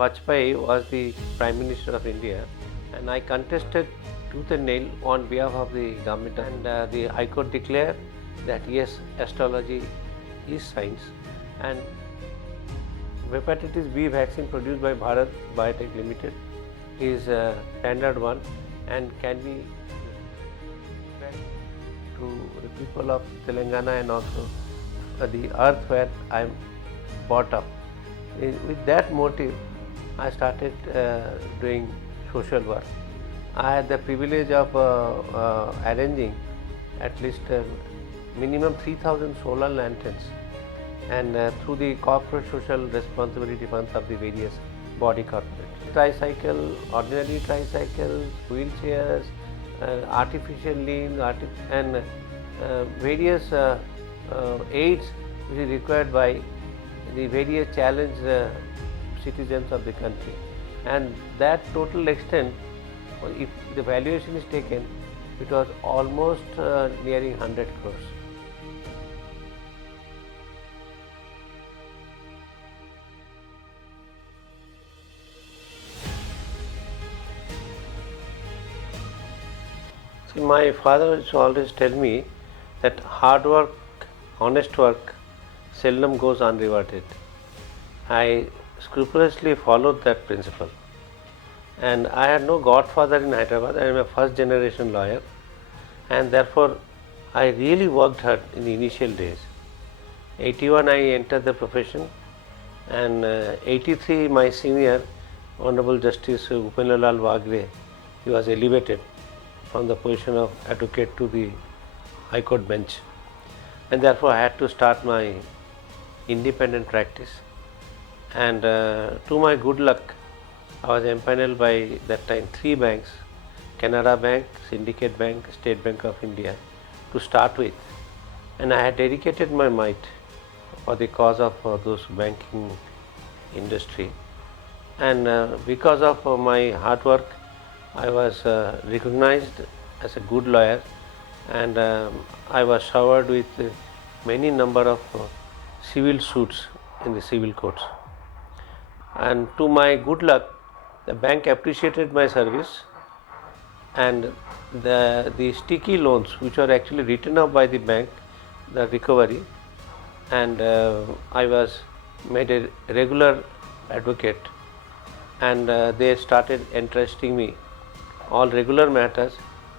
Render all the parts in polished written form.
Bhattacharjee was the Prime Minister of India, and I contested tooth and nail on behalf of the government, and the High Court declared that yes, astrology is science, and hepatitis B vaccine produced by Bharat Biotech Limited is a standard one and can be fed to the people of Telangana and also the earth where I am brought up. With that motive, I started doing social work. I had the privilege of arranging at least minimum 3,000 solar lanterns, and through the corporate social responsibility funds of the various body corporates. Tricycle, ordinary tricycles, wheelchairs, artificial limbs, and various aids which is required by the various challenged citizens of the country, and that total extent, if the valuation is taken, it was almost nearing 100 crores. See, my father used to always tell me that hard work, honest work seldom goes unrewarded. I scrupulously followed that principle, and I had no godfather in Hyderabad. I am a first generation lawyer, and therefore I really worked hard in the initial days. 81 I entered the profession, and 83 my senior Honorable Justice Upendralal Wagre, he was elevated from the position of advocate to the High Court bench, and therefore I had to start my independent practice. And to my good luck, I was empaneled by that time 3 banks: Canara Bank, Syndicate Bank, State Bank of India, to start with, and I had dedicated my might for the cause of those banking industry. And because of my hard work, I was recognized as a good lawyer, and I was showered with many number of civil suits in the civil courts. And to my good luck, the bank appreciated my service, and the sticky loans which were actually written up by the bank, the recovery, and I was made a regular advocate, and they started entrusting me all regular matters,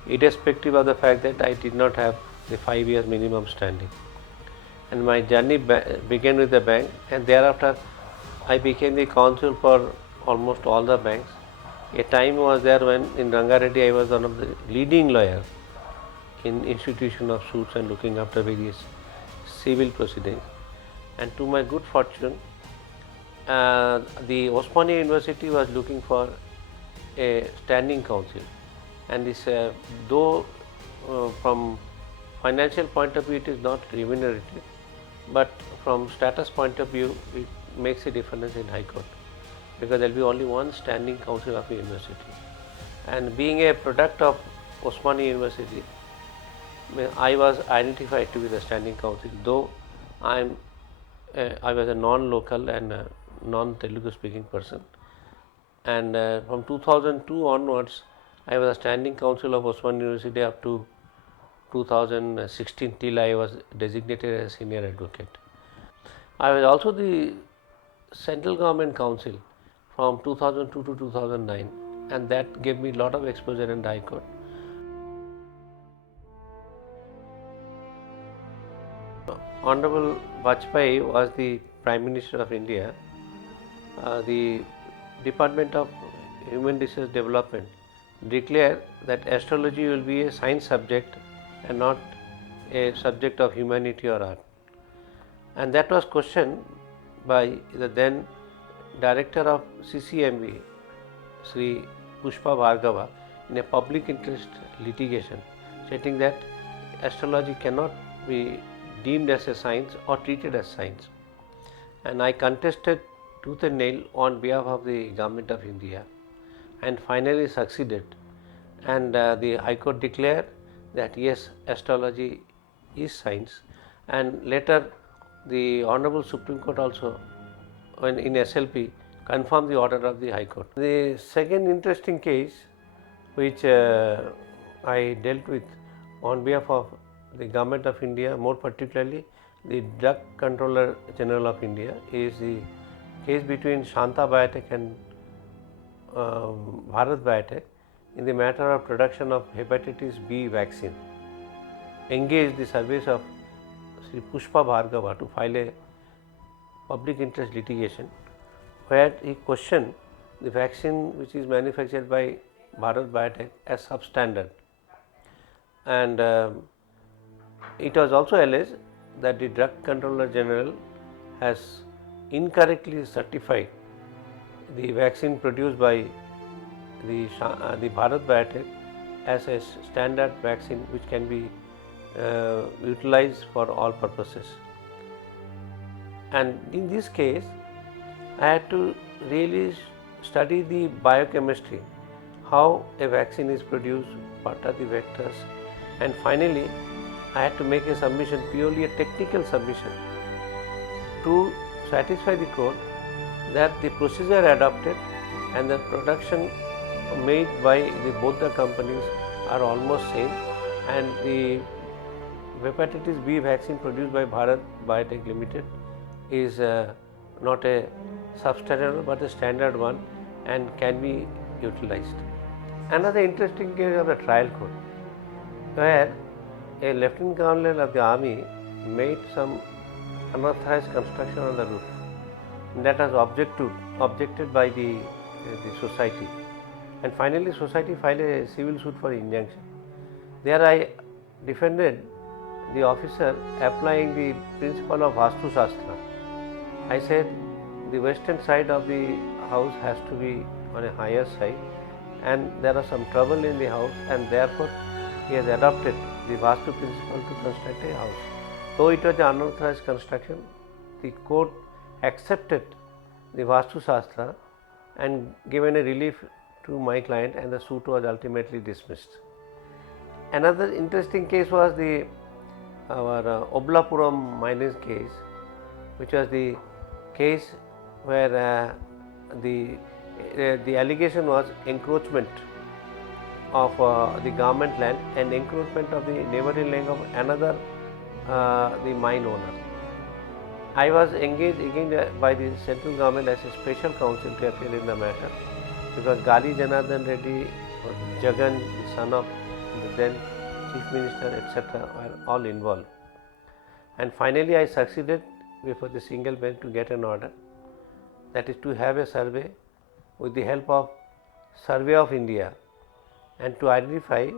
irrespective of the fact that I did not have the 5 years minimum standing. And my journey began with the bank, and thereafter I became the counsel for almost all the banks. A time was there when in Rangareddy I was one of the leading lawyers in institution of suits and looking after various civil proceedings. And to my good fortune, the Osmania University was looking for a standing counsel, and this though from financial point of view it is not remunerative, but from status point of view it makes a difference in High Court, because there will be only one standing counsel of a university. And being a product of Osmania University, I was identified to be the standing counsel, though I was a non-local and non-Telugu speaking person. And from 2002 onwards, I was a standing counsel of Osmania University up to 2016 till I was designated as senior advocate. I was also the central government counsel from 2002 to 2009, and that gave me a lot of exposure in the High Court. Honorable Bhattacharjee was the Prime Minister of India. The Department of Human Resource Development declared that astrology will be a science subject and not a subject of humanity or art. And that was questioned by the then Director of CCMB, Sri Pushpa Bhargava, in a public interest litigation, stating that astrology cannot be deemed as a science or treated as science. And I contested tooth and nail on behalf of the Government of India, and finally succeeded. And the High Court declared that yes, astrology is science, and later the Honorable Supreme Court also, when in SLP, confirm the order of the High Court. The second interesting case which I dealt with on behalf of the Government of India, more particularly the Drug Controller General of India, is the case between Shanta Biotech and Bharat Biotech in the matter of production of hepatitis B vaccine. Engaged the service of Sri Pushpa Bhargava to file a public interest litigation where he questioned the vaccine which is manufactured by Bharat Biotech as substandard, and it was also alleged that the Drug Controller General has incorrectly certified the vaccine produced by the Bharat Biotech as a standard vaccine which can be utilized for all purposes. And in this case, I had to really study the biochemistry, how a vaccine is produced, what are the vectors, and finally I had to make a submission, purely a technical submission, to satisfy the court that the procedure adopted and the production made by both the companies are almost same, and the hepatitis B vaccine produced by Bharat Biotech Limited is not a substandard but a standard one and can be utilized. Another interesting case of the trial court, where a Lieutenant Colonel of the Army made some unauthorized construction on the roof. That was objected by the society, and finally society filed a civil suit for injunction. There I defended the officer applying the principle of Vastu Shastra. I said the western side of the house has to be on a higher side, and there was some trouble in the house, and therefore he has adopted the Vastu principle to construct a house. Though it was an unauthorized construction, the court accepted the Vastu Shastra and given a relief to my client, and the suit was ultimately dismissed. Another interesting case was our Oblapuram miners case, which was the case where the allegation was encroachment of the government land and encroachment of the neighboring land of another the mine owner. I was engaged again by the central government as a special counsel to appear in the matter, because Gali Janardhan Reddy, Jagan, the son of the then Chief Minister, etc., were all involved. And finally I succeeded before the single bench to get an order, that is to have a survey with the help of Survey of India, and to identify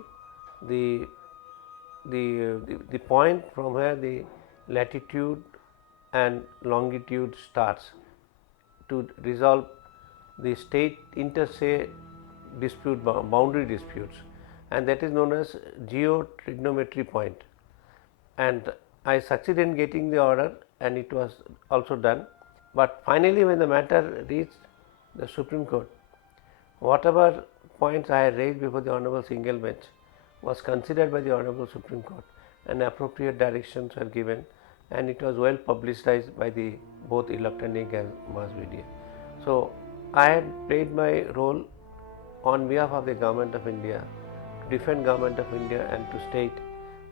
the point from where the latitude and longitude starts, to resolve the state interstate dispute, boundary disputes, and that is known as geotrigonometry point. And I succeeded in getting the order, and it was also done. But finally, when the matter reached the Supreme Court, whatever points I had raised before the Honorable Single Bench was considered by the Honorable Supreme Court, and appropriate directions were given, and it was well publicized by the both electronic and mass media. So I had played my role on behalf of the Government of India to defend Government of India and to state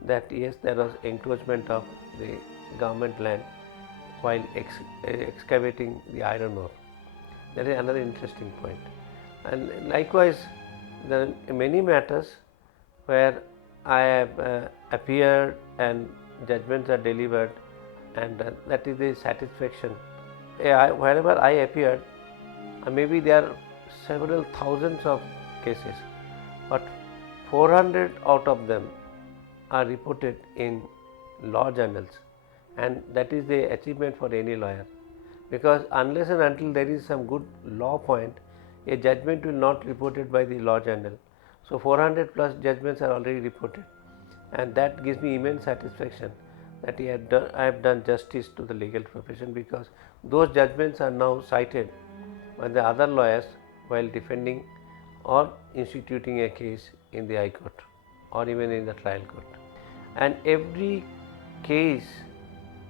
that yes, there was encroachment of the government land while excavating the iron ore. That is another interesting point. And likewise, there are many matters where I have appeared and judgments are delivered, and that is the satisfaction. Wherever I appeared, maybe there are several thousands of cases, but 400 out of them are reported in law journals, and that is the achievement for any lawyer, because unless and until there is some good law point, a judgment will not reported by the law journal. So 400 plus judgments are already reported, and that gives me immense satisfaction that I have done justice to the legal profession, because those judgments are now cited by the other lawyers while defending or instituting a case in the High Court or even in the trial court. And every case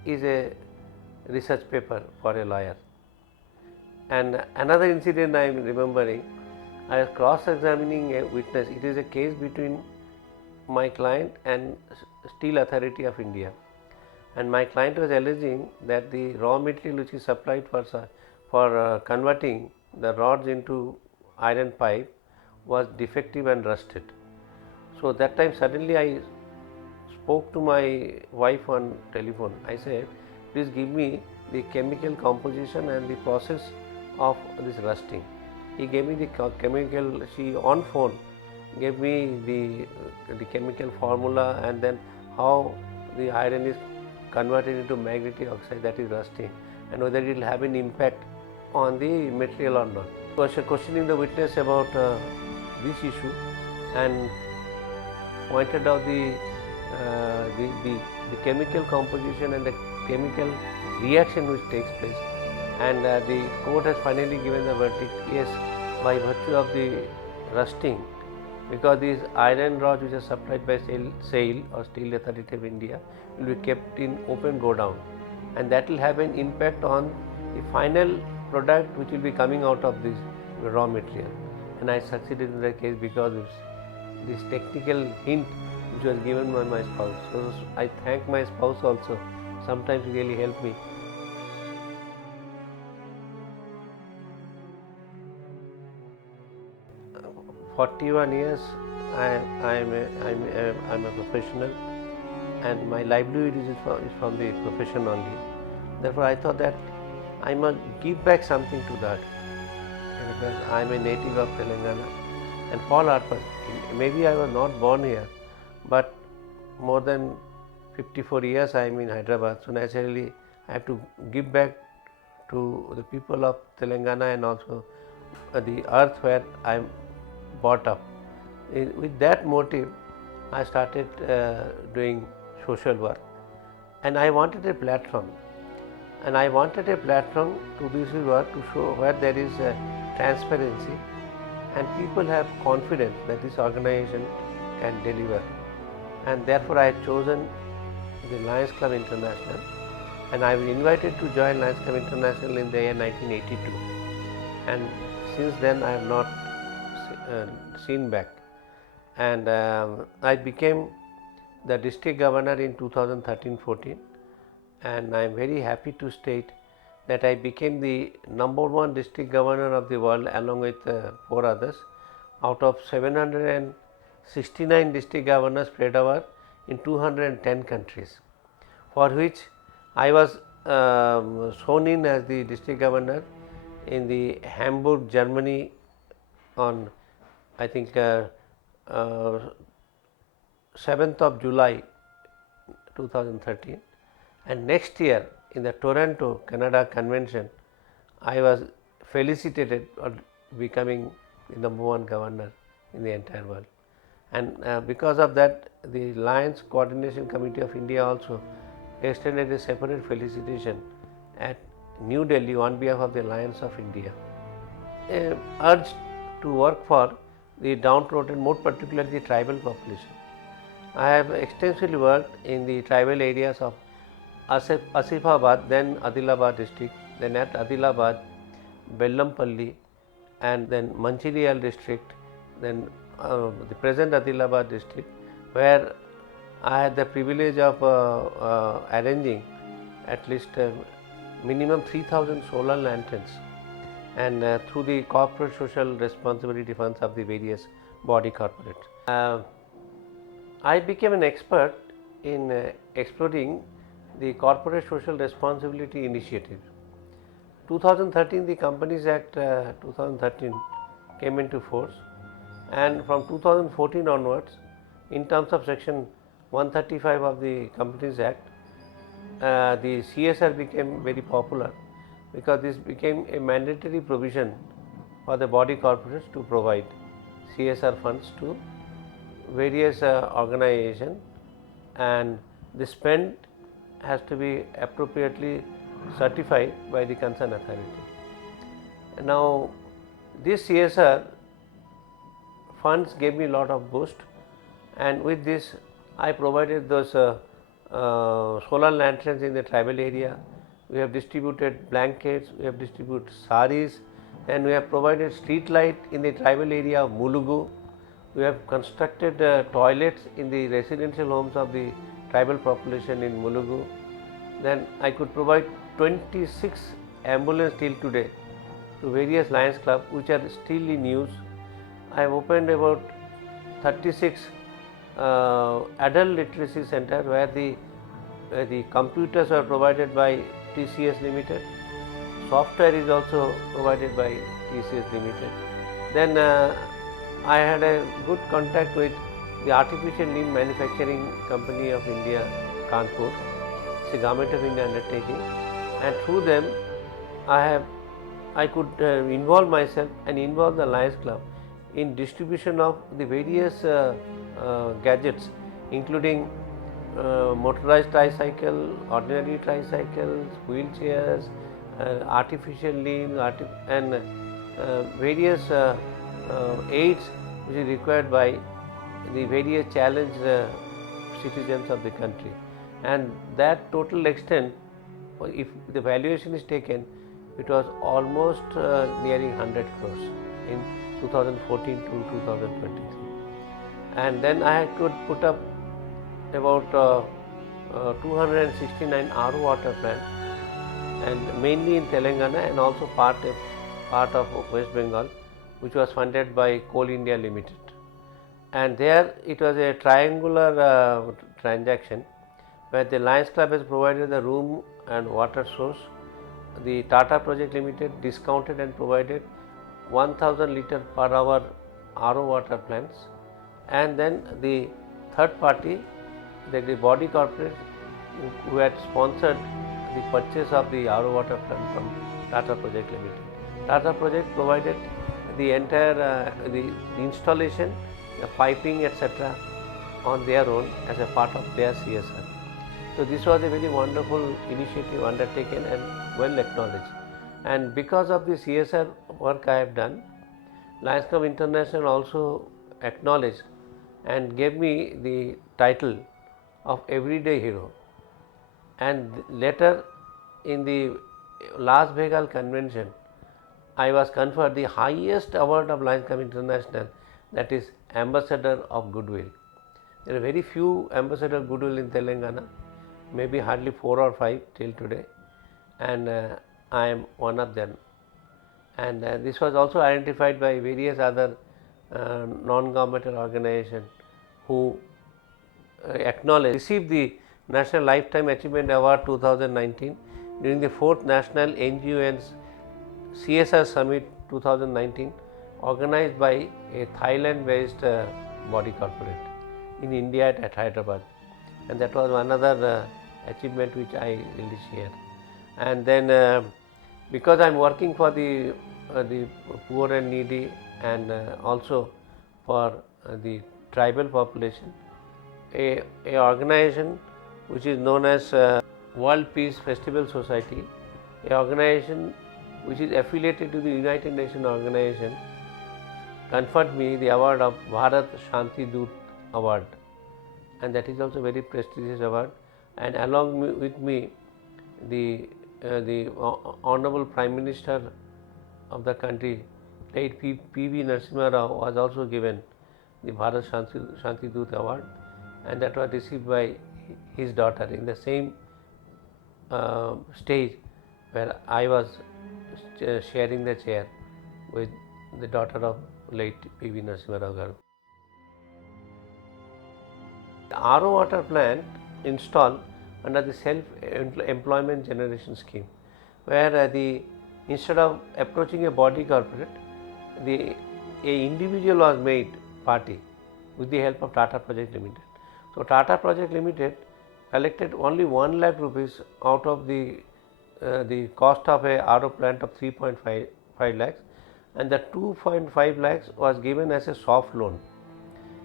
is a research paper for a lawyer, And another incident I am remembering, I was cross-examining a witness. It is a case between my client and Steel Authority of India. And my client was alleging that the raw material which is supplied for converting the rods into iron pipe was defective and rusted. So that time suddenly I spoke to my wife on telephone. I said, please give me the chemical composition and the process of this rusting. He gave me the chemical, she on phone gave me the chemical formula, and then how the iron is converted into magnetic oxide, that is rusting, and whether it will have an impact on the material or not. Questioning the witness about this issue and pointed out the chemical composition and the chemical reaction which takes place, and the court has finally given the verdict, yes, by virtue of the rusting, because these iron rods which are supplied by SAIL or Steel Authority of India will be kept in open go down, and that will have an impact on the final product which will be coming out of this raw material. And I succeeded in the case because of this technical hint which was given by my spouse. So I thank my spouse also, sometimes really helped me. For 41 years I'm a professional, and my livelihood is from the profession only. Therefore I thought that I must give back something to that, because I am a native of Telangana, and for our purpose, maybe I was not born here, but more than 54 years I am in Hyderabad, so naturally I have to give back to the people of Telangana and also the earth where I am brought up. With that motive, I started doing social work, and I wanted a platform. And I wanted a platform to do this work, to show where there is transparency and people have confidence that this organization can deliver. And therefore I had chosen the Lions Club International, and I was invited to join Lions Club International in the year 1982. And since then I have not seen back. And I became the district governor in 2013-14. And I am very happy to state that I became the #1 district governor of the world, along with 4 others, out of 769 district governors spread over in 210 countries, for which I was sworn in as the district governor in the Hamburg, Germany on I think 7th of July 2013. And next year in the Toronto, Canada convention, I was felicitated for becoming the #1 governor in the entire world. And because of that, the Lions Coordination Committee of India also extended a separate felicitation at New Delhi on behalf of the Lions of India. Urged to work for the downtrodden, more particularly the tribal population. I have extensively worked in the tribal areas of Asifabad, then Adilabad district, then at Adilabad, Bellampalli, and then Mancherial district, then the present Adilabad district, where I had the privilege of arranging at least minimum 3,000 solar lanterns, and through the corporate social responsibility funds of the various body corporates. I became an expert in exploring the corporate social responsibility initiative. 2013, the Companies Act 2013 came into force, and from 2014 onwards, in terms of section 135 of the Companies Act, the CSR became very popular, because this became a mandatory provision for the body corporates to provide CSR funds to various organizations, and the spend has to be appropriately certified by the concerned authority. Now, this CSR funds gave me a lot of boost, and with this I provided those solar lanterns in the tribal area, we have distributed blankets, we have distributed saris, and we have provided street light in the tribal area of Mulugu. We have constructed toilets in the residential homes of the tribal population in Mulugu. Then I could provide 26 ambulances till today to various Lions Club which are still in use. I have opened about 36 adult literacy center where the computers are provided by TCS Limited. Software is also provided by TCS Limited. Then I had a good contact with the artificial limb manufacturing company of India, Kanpur. It's a government of India undertaking, and through them I could involve myself and involve the Lions Club in distribution of the various gadgets, including motorized tricycle, ordinary tricycles, wheelchairs, artificial limbs, and various aids which is required by the various challenged citizens of the country. And that total extent, if the valuation is taken, it was almost nearing 100 crores in 2014 to 2023. And then I could put up about 269 RO water plants, and mainly in Telangana and also part of West Bengal, which was funded by Coal India Limited. And there it was a triangular transaction where the Lions Club has provided the room and water source. The Tata Project Limited discounted and provided 1000 litre per hour RO water plants, and then the third party, the body corporate who had sponsored the purchase of the RO water plant from Tata Project Limited. Tata Project provided the entire the installation, the piping, etc. on their own as a part of their CSR. So this was a very wonderful initiative undertaken and well acknowledged. And because of the CSR work I have done, Lions Club International also acknowledged and gave me the title of Everyday Hero. And later in the Las Vegas convention, I was conferred the highest award of Lions Club International, that is Ambassador of Goodwill. There are very few Ambassador of Goodwill in Telangana, maybe hardly 4 or 5 till today, and I am one of them. And this was also identified by various other non-governmental organizations who received the National Lifetime Achievement Award 2019 during the 4th National NGO's CSR Summit 2019, organized by a Thailand-based body corporate in India at Hyderabad, and that was another achievement which I really share. And then because I am working for the poor and needy, and also for the tribal population, a organization which is known as World Peace Festival Society, a organization which is affiliated to the United Nations organization, conferred me the award of Bharat Shanti Doot Award, and that is also very prestigious award. And along with me, the Honorable Prime Minister of the country, late P.V. Narasimha Rao, was also given the Bharat Shanti Doot Award, and that was received by his daughter in the same stage where I was sharing the chair with the daughter of late P.V. Narasimha Rao Garu. The RO water plant installed under the self-employment generation scheme, where instead of approaching a body corporate, a individual was made party with the help of Tata Project Limited. So Tata Project Limited collected only 1 lakh rupees out of the cost of a RO plant of 3.5 lakhs, and the 2.5 lakhs was given as a soft loan,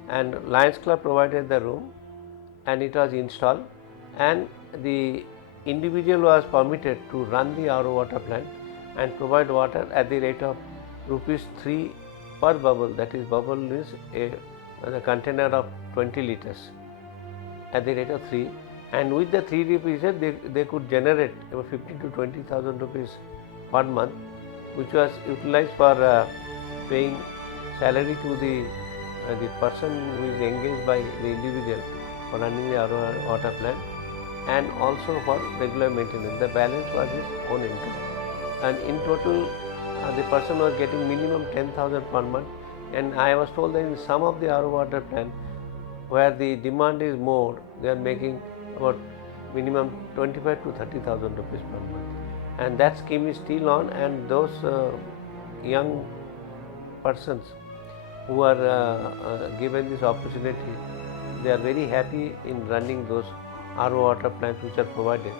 and Lions Club provided the room and it was installed, and the individual was permitted to run the RO water plant and provide water at the rate of ₹3 per bubble. That is, bubble is a container of 20 liters at the rate of 3, and with the 3 rupees they could generate about 15 to 20,000 rupees per month, which was utilized for paying salary to the person who is engaged by the individual for running the water plant, and also for regular maintenance. The balance was his own income, and in total the person was getting minimum 10,000 per month. And I was told that in some of the RO water plant where the demand is more, they are making about minimum 25 to 30,000 rupees per month, and that scheme is still on. And those young persons who are given this opportunity, they are very happy in running those RO water plants which are provided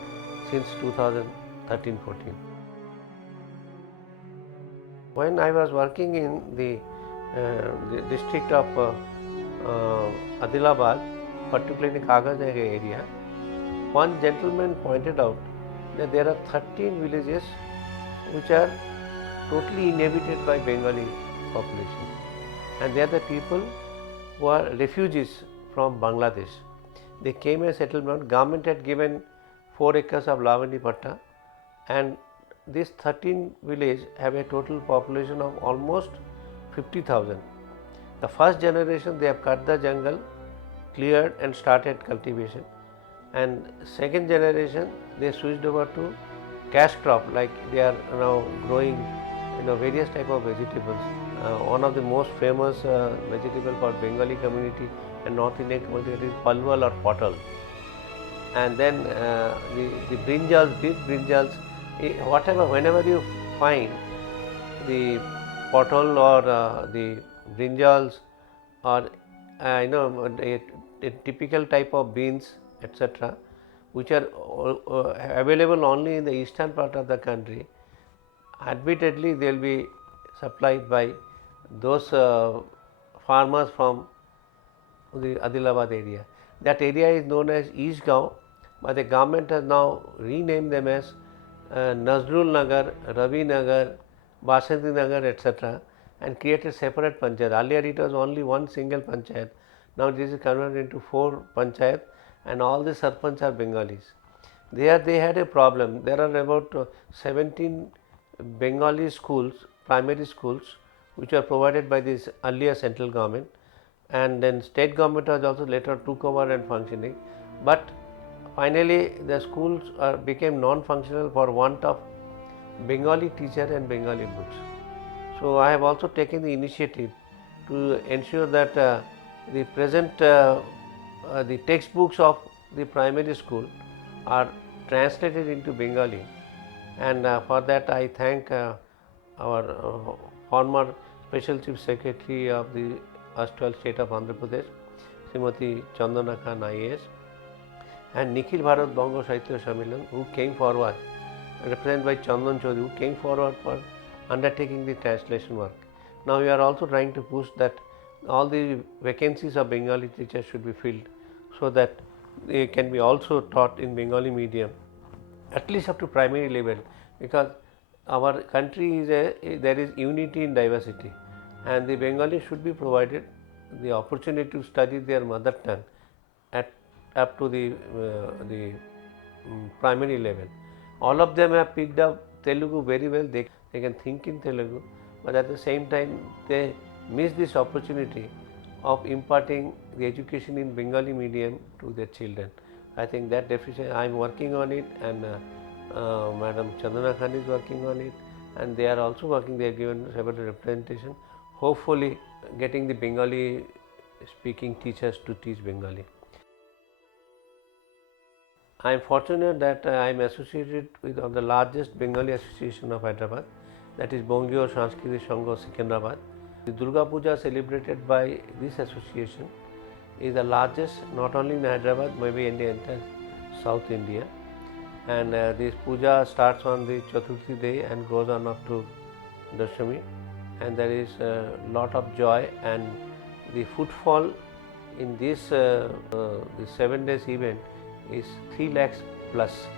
since 2013-14. When I was working in the district of Adilabad, particularly in Kagaz area, one gentleman pointed out that there are 13 villages which are totally inhabited by Bengali population, and they are the people who are refugees from Bangladesh. They came as settlement. Government had given 4 acres of Lavani Patta, and these 13 villages have a total population of almost 50,000. The first generation, they have cut the jungle, cleared and started cultivation, and second generation they switched over to cash crop, like they are now growing various type of vegetables. One of the most famous vegetable for Bengali community and North Indian community is palwal or potal. And then the brinjals, big brinjals, whatever, whenever you find the potal or the brinjals or a typical type of beans, etc., which are available only in the eastern part of the country, admittedly they will be supplied by those farmers from the Adilabad area. That area is known as East Gaon, but the government has now renamed them as Nazrul Nagar, Ravi Nagar, Basanti Nagar, etc., and created separate panchayat. Earlier it was only one single panchayat. Now this is converted into 4 panchayat, and all the sarpanch are Bengalis. There they had a problem. There are about 17 Bengali schools, primary schools, which were provided by this earlier central government, and then state government was also later took over and functioning. But finally the schools became non-functional for want of Bengali teacher and Bengali books. So I have also taken the initiative to ensure that the present the textbooks of the primary school are translated into Bengali, and for that I thank our former Special Chief Secretary of the erstwhile state of Andhra Pradesh, Srimati Chandana Khan IAS, and Nikhil Bharat Bongo Sahitya Sammelan, who came forward, represented by Chandan Chaudhary, who came forward for undertaking the translation work. Now we are also trying to push that all the vacancies of Bengali teachers should be filled, so that they can be also taught in Bengali medium, at least up to primary level, because our country is there is unity in diversity, and the Bengali should be provided the opportunity to study their mother tongue at up to the primary level. All of them have picked up Telugu very well. They can think in Telugu, but at the same time they miss this opportunity of imparting the education in Bengali medium to their children. I think that deficiency, I am working on it, and Madam Chandana Khan is working on it, and they are also working. They are given several representation, hopefully getting the Bengali speaking teachers to teach Bengali. I am fortunate that I am associated with one of the largest Bengali association of Hyderabad, that is Bongio Sanskriti Sangha Secunderabad. The Durga Puja celebrated by this association is the largest not only in Hyderabad, maybe in the entire South India. And this puja starts on the Chaturthi day and goes on up to Dashami, and there is a lot of joy, and the footfall in this the 7 days event is 3 lakhs plus.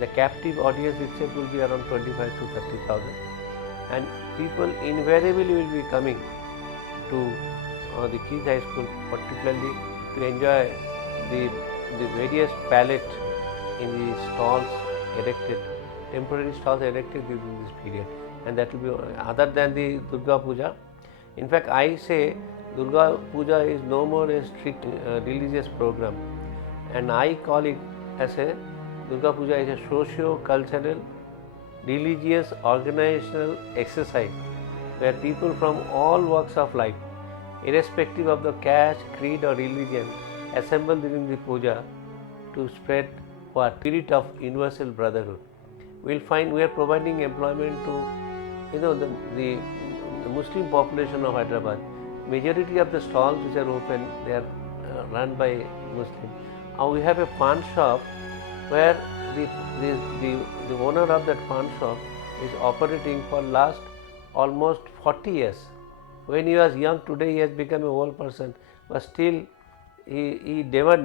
The captive audience itself will be around 25 to 30,000, and people invariably will be coming to the Keith High School, particularly to enjoy the the various palette in the stalls erected, temporary stalls erected during this period, and that will be other than the Durga Puja. In fact, I say Durga Puja is no more a strict religious program, and I call it as a Durga Puja is a socio-cultural, religious, organizational exercise where people from all walks of life, irrespective of the caste, creed or religion, assemble during the puja to spread what? Spirit of universal brotherhood. We'll find we are providing employment to the Muslim population of Hyderabad. Majority of the stalls which are open, they are run by Muslim. We have a pawn shop where the owner of that pawn shop is operating for last almost 40 years. When he was young, today he has become an old person, but still he never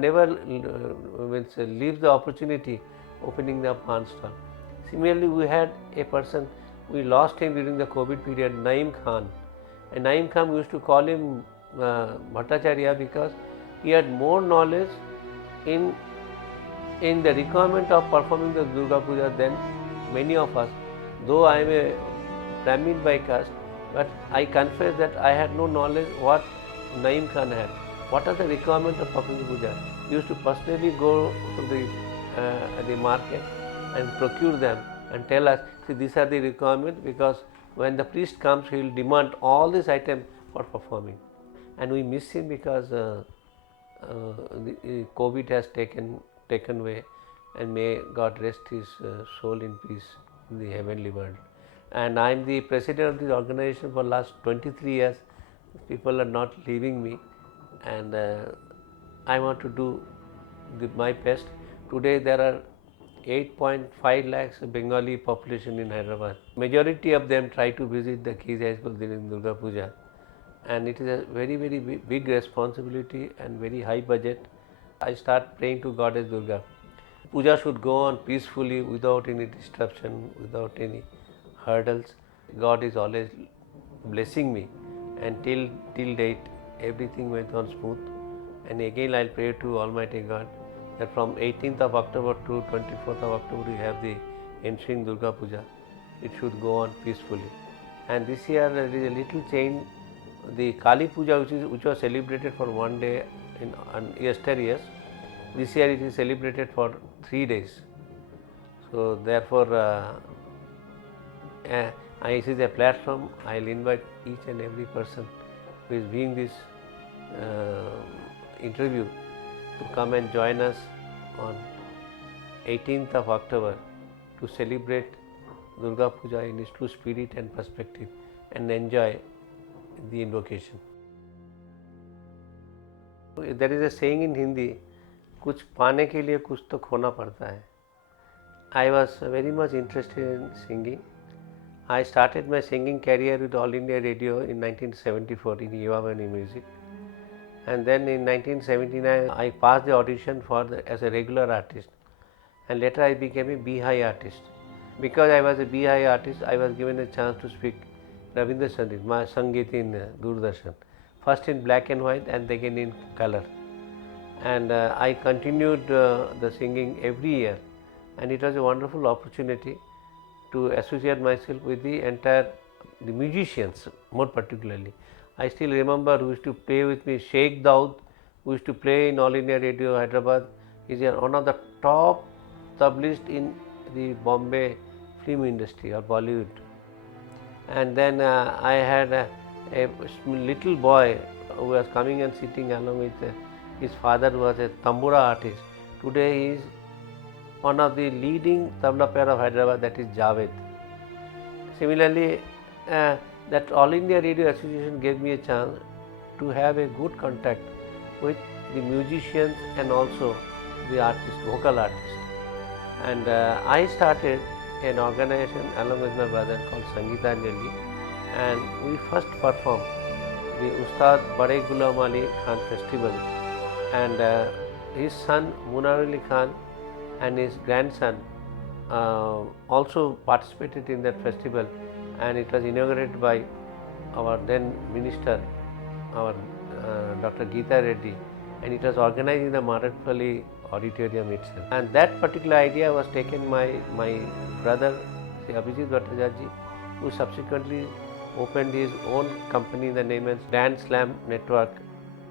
leaves the opportunity opening the pawn stall. Similarly, we had a person, we lost him during the COVID period, Naeem Khan. And Naeem Khan, we used to call him Bhattacharjee because he had more knowledge in the requirement of performing the Durga Puja than many of us. Though I am a Brahmin by caste, but I confess that I had no knowledge what Naeem Khan had. What are the requirements of performing puja? He used to personally go to the market and procure them and tell us, see, these are the requirements, because when the priest comes, he will demand all these items for performing. And we miss him because the COVID has taken away, and may God rest his soul in peace in the heavenly world. And I am the president of this organization for last 23 years. People are not leaving me, and I want to do my best. Today there are 8.5 lakhs Bengali population in Hyderabad. Majority of them try to visit the Keys High School during Durga Puja, and it is a very big responsibility and very high budget. I start praying to Goddess Durga. Puja should go on peacefully without any disruption, without any hurdles. God is always blessing me, and till date everything went on smooth. And again I'll pray to Almighty God that from 18th of October to 24th of October we have the ensuing Durga Puja. It should go on peacefully. And this year there is a little change. The Kali Puja, which was celebrated for one day in yesteryears, this year it is celebrated for 3 days. So therefore, this is a platform. I'll invite each and every person who is viewing this interview to come and join us on 18th of October to celebrate Durga Puja in its true spirit and perspective and enjoy the invocation. There is a saying in Hindi, कुछ पाने के लिए कुछ तो खोना पड़ता है. I was very much interested in singing. I started my singing career with All India Radio in 1974 in Yuvavani Music, and then in 1979 I passed the audition as a regular artist, and later I became a B-High artist. Because I was a B-High artist, I was given a chance to speak Ravindra Sangeet in Doordarshan, first in black and white and again in color. And I continued the singing every year, and it was a wonderful opportunity to associate myself with the musicians more particularly. I still remember who used to play with me, Sheikh Daud, who used to play in All India Radio Hyderabad. He is one of the top tablistas in the Bombay film industry or Bollywood. And then I had a little boy who was coming and sitting along with his father, who was a tambura artist. Today he is one of the leading tabla player of Hyderabad, that is Javed. Similarly, that All India Radio Association gave me a chance to have a good contact with the musicians and also the artists, vocal artists. And I started an organization along with my brother called Sangeetanjali, and we first performed the Ustad Bade Ghulam Ali Khan festival, and his son Munar Ali Khan and his grandson also participated in that festival, and it was inaugurated by our then minister, our Dr. Geeta Reddy, and it was organized in the Maratpalli auditorium itself. And that particular idea was taken by my brother, Deepak Bhattacharjee, who subsequently opened his own company, the name is Dance Slam Network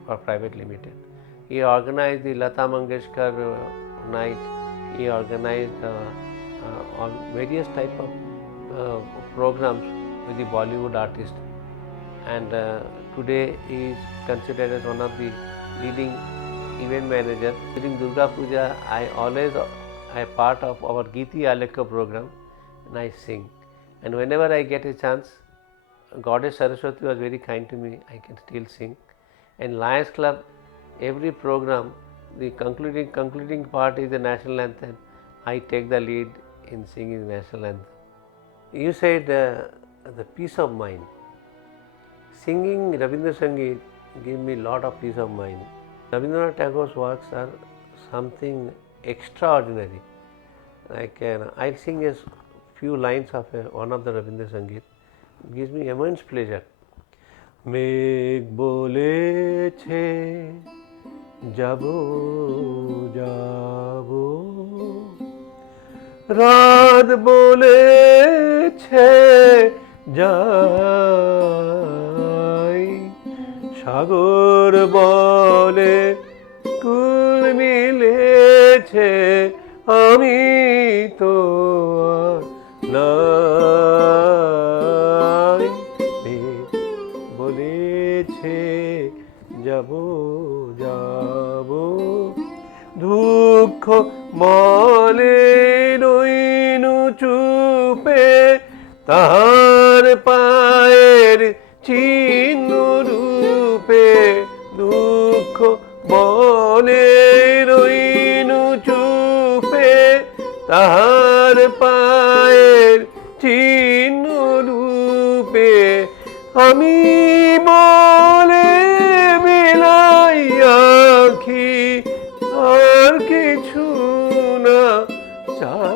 or Private Limited. He organized the Lata Mangeshkar night. He organized all various type of programs with the Bollywood artists, and today he is considered as one of the leading event managers. During Durga Puja, I am part of our Geeti Alekha program, and I sing. And whenever I get a chance, Goddess Saraswati was very kind to me. I can still sing. And Lions Club, every program, the concluding part is the national anthem. I take the lead in singing the national anthem. You said the peace of mind. Singing Rabindra Sangeet gives me a lot of peace of mind. Rabindranath Tagore's works are something extraordinary. Like I'll sing a few lines of one of the Rabindra Sangeet. It gives me immense pleasure. মেঘ বলেছে যাবো যাবো, রাত বলেছে যাই, সাগর বলে কুল মিলেছে, আমি তো আর নাই। বলেছে যাবো যাবো, দুঃখ মলে রইনু চুপে, তাহার পায়ের চিহ্ন রূপে, দুঃখ মলে রইনু চুপে, তাহার পায়ের চিহ্ন রূপে, আমি বলে বিলাই আঁখি, আর কিছু না চাই।